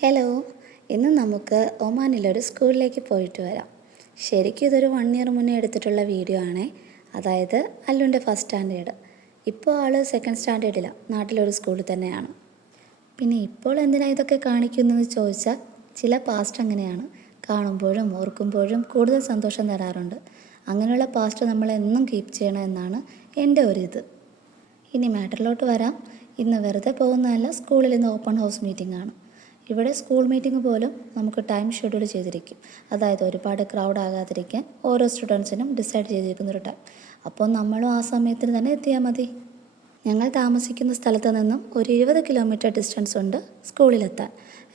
Hello, ഇന്ന് നമുക്ക് ഒമാനിലൊരു സ്കൂളിലേക്ക് പോയിട്ട് വരാം. ശരിക്കും ഇതൊരു 1 ഇയർ മുന്നേ എടുത്തിട്ടുള്ള വീഡിയോ ആണേ. അതായത് അല്ലുൻ്റെ ഫസ്റ്റ് സ്റ്റാൻഡേർഡ്. ഇപ്പോൾ ആൾ സെക്കൻഡ് സ്റ്റാൻഡേർഡിലാണ്, നാട്ടിലൊരു സ്കൂളിൽ തന്നെയാണ്. പിന്നെ ഇപ്പോൾ എന്തിനാണ് ഇതൊക്കെ കാണിക്കുന്നതെന്ന് ചോദിച്ചാൽ ചില പാസ്റ്റ് അങ്ങനെയാണ്. കാണുമ്പോഴും ഓർക്കുമ്പോഴും കൂടുതൽ സന്തോഷം തരാറുണ്ട്. അങ്ങനെയുള്ള പാസ്റ്റ് നമ്മളെന്നും കീപ്പ് ചെയ്യണം എന്നാണ് എൻ്റെ ഒരിത്. ഇനി മാറ്ററിലോട്ട് വരാം. ഇന്ന് വെറുതെ പോകുന്നതല്ല, സ്കൂളിൽ ഇന്ന് ഓപ്പൺ ഹൗസ് മീറ്റിംഗ് ആണ്. ഇവിടെ സ്കൂൾ മീറ്റിംഗ് പോലും നമുക്ക് ടൈം ഷെഡ്യൂൾ ചെയ്തിരിക്കും. അതായത് ഒരുപാട് ക്രൗഡ് ആകാതിരിക്കാൻ ഓരോ സ്റ്റുഡൻസിനും ഡിസൈഡ് ചെയ്തിരിക്കുന്നൊരു ടൈം. അപ്പോൾ നമ്മളും ആ സമയത്തിന് തന്നെ എത്തിയാൽ മതി. ഞങ്ങൾ താമസിക്കുന്ന സ്ഥലത്ത് നിന്നും ഒരു 20 കിലോമീറ്റർ ഡിസ്റ്റൻസ് ഉണ്ട് സ്കൂളിലെത്താൻ.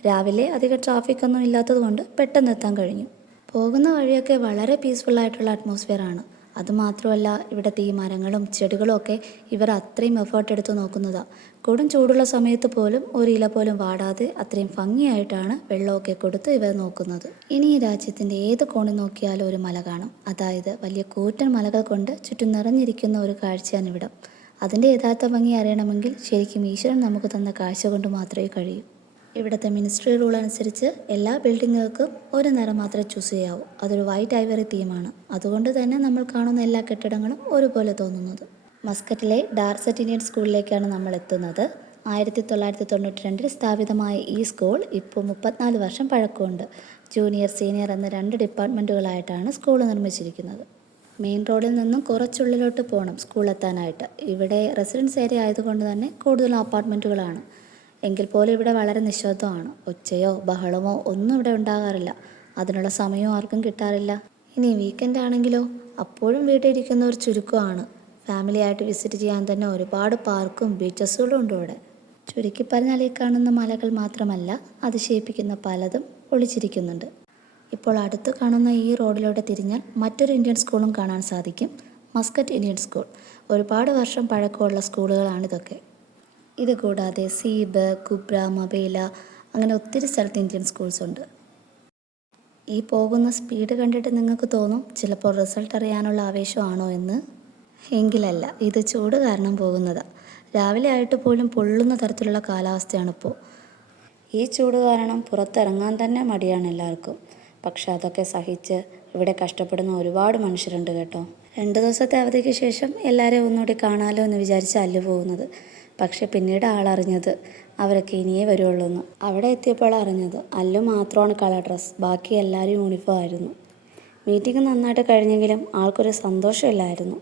രാവിലെ അധികം ട്രാഫിക്കൊന്നും ഇല്ലാത്തതുകൊണ്ട് പെട്ടെന്ന് എത്താൻ കഴിഞ്ഞു. പോകുന്ന വഴിയൊക്കെ വളരെ പീസ്ഫുള്ളായിട്ടുള്ള അറ്റ്മോസ്ഫിയറാണ്. അതുമാത്രമല്ല, ഇവിടുത്തെ ഈ മരങ്ങളും ചെടികളും ഒക്കെ ഇവർ അത്രയും എഫേർട്ട് എടുത്ത് നോക്കുന്നതാണ്. കൊടും ചൂടുള്ള സമയത്ത് പോലും ഒരു ഇല പോലും വാടാതെ അത്രയും ഭംഗിയായിട്ടാണ് വെള്ളമൊക്കെ കൊടുത്ത് ഇവർ നോക്കുന്നത്. ഇനി ഈ രാജ്യത്തിൻ്റെ ഏത് കോണിൽ നോക്കിയാലും ഒരു മല കാണും. അതായത് വലിയ കൂറ്റൻ മലകൾ കൊണ്ട് ചുറ്റും നിറഞ്ഞിരിക്കുന്ന ഒരു കാഴ്ചയാണ് ഇവിടം. അതിൻ്റെ യഥാർത്ഥ ഭംഗി അറിയണമെങ്കിൽ ശരിക്കും ഈശ്വരൻ നമുക്ക് തന്ന കാഴ്ച കൊണ്ട് മാത്രമേ കഴിയൂ. ഇവിടുത്തെ മിനിസ്ട്രി റൂൾ അനുസരിച്ച് എല്ലാ ബിൽഡിങ്ങുകൾക്കും ഒരു നിറം മാത്രമേ ചൂസ് ചെയ്യാവൂ. അതൊരു വൈറ്റ് ഐവറി തീമാണ്. അതുകൊണ്ട് തന്നെ നമ്മൾ കാണുന്ന എല്ലാ കെട്ടിടങ്ങളും ഒരുപോലെ തോന്നുന്നത്. മസ്കറ്റിലെ ഡാർസറ്റ് ഇന്ത്യൻ സ്കൂളിലേക്കാണ് നമ്മൾ എത്തുന്നത്. 1992 സ്ഥാപിതമായ ഈ സ്കൂൾ ഇപ്പോൾ 34 വർഷം പഴക്കമുണ്ട്. ജൂനിയർ സീനിയർ എന്ന 2 ഡിപ്പാർട്ട്മെൻറ്റുകളായിട്ടാണ് സ്കൂൾ നിർമ്മിച്ചിരിക്കുന്നത്. മെയിൻ റോഡിൽ നിന്നും കുറച്ചുള്ളിലോട്ട് പോകണം സ്കൂളെത്താനായിട്ട്. ഇവിടെ റെസിഡൻസ് ഏരിയ ആയതുകൊണ്ട് തന്നെ കൂടുതലും അപ്പാർട്ട്മെൻറ്റുകളാണ്. എങ്കിൽ പോലും ഇവിടെ വളരെ നിശബ്ദമാണ്. ഒച്ചയോ ബഹളമോ ഒന്നും ഇവിടെ ഉണ്ടാകാറില്ല. അതിനുള്ള സമയവും ആർക്കും കിട്ടാറില്ല. ഇനി വീക്കെൻഡ് ആണെങ്കിലോ അപ്പോഴും വീട്ടിലിരിക്കുന്നവർ ചുരുക്കമാണ്. ഫാമിലിയായിട്ട് വിസിറ്റ് ചെയ്യാൻ തന്നെ ഒരുപാട് പാർക്കും ബീച്ചസുകളും ഉണ്ട് ഇവിടെ. ചുരുക്കി പറഞ്ഞാൽ ഈ കാണുന്ന മലകൾ മാത്രമല്ല, അതിശയിപ്പിക്കുന്ന പലതും ഒളിച്ചിരിക്കുന്നുണ്ട്. ഇപ്പോൾ അടുത്ത് കാണുന്ന ഈ റോഡിലൂടെ തിരിഞ്ഞാൽ മറ്റൊരു ഇന്ത്യൻ സ്കൂളും കാണാൻ സാധിക്കും. Muscat Indian school. ഒരുപാട് വർഷം പഴക്കമുള്ള സ്കൂളുകളാണിതൊക്കെ. ഇത് കൂടാതെ സീബ്, കുബ്ര, മബേല അങ്ങനെ ഒത്തിരി സ്ഥലത്ത് ഇന്ത്യൻ സ്കൂൾസ് ഉണ്ട്. ഈ പോകുന്ന സ്പീഡ് കണ്ടിട്ട് നിങ്ങൾക്ക് തോന്നും ചിലപ്പോൾ റിസൾട്ട് അറിയാനുള്ള ആവേശമാണോ എന്ന്. എങ്കിലല്ല, ഇത് ചൂട് കാരണം പോകുന്നതാണ്. രാവിലെ ആയിട്ട് പോലും പൊള്ളുന്ന തരത്തിലുള്ള കാലാവസ്ഥയാണിപ്പോൾ. ഈ ചൂട് കാരണം പുറത്തിറങ്ങാൻ തന്നെ മടിയാണ് എല്ലാവർക്കും. പക്ഷെ അതൊക്കെ സഹിച്ച് ഇവിടെ കഷ്ടപ്പെടുന്ന ഒരുപാട് മനുഷ്യരുണ്ട് കേട്ടോ. 2 ദിവസത്തെ അവധിക്ക് ശേഷം എല്ലാവരെയും ഒന്നുകൂടി കാണാമല്ലോ എന്ന് വിചാരിച്ച് അല്ലു പോകുന്നത്. പക്ഷെ പിന്നീട് ആളറിഞ്ഞത് അവരൊക്കെ ഇനിയേ വരുള്ളൂ എന്ന്. അവിടെ എത്തിയപ്പോൾ അറിഞ്ഞത് അല്ലു മാത്രമാണ് കളർ ഡ്രസ്സ്, ബാക്കി എല്ലാവരും യൂണിഫോം ആയിരുന്നു. മീറ്റിംഗ് നന്നായിട്ട് കഴിഞ്ഞെങ്കിലും ആൾക്കൊരു സന്തോഷമില്ലായിരുന്നു.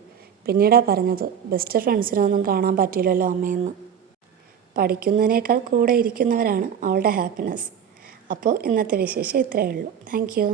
പിന്നീടാണ് പറഞ്ഞത് ബെസ്റ്റ് ഫ്രണ്ട്സിനൊന്നും കാണാൻ പറ്റിയില്ലല്ലോ അമ്മയെന്ന്. പഠിക്കുന്നതിനേക്കാൾ കൂടെ ഇരിക്കുന്നവരാണ് അവളുടെ ഹാപ്പിനെസ്. അപ്പോൾ ഇന്നത്തെ വിശേഷം ഇത്രയേ ഉള്ളൂ. Thank you.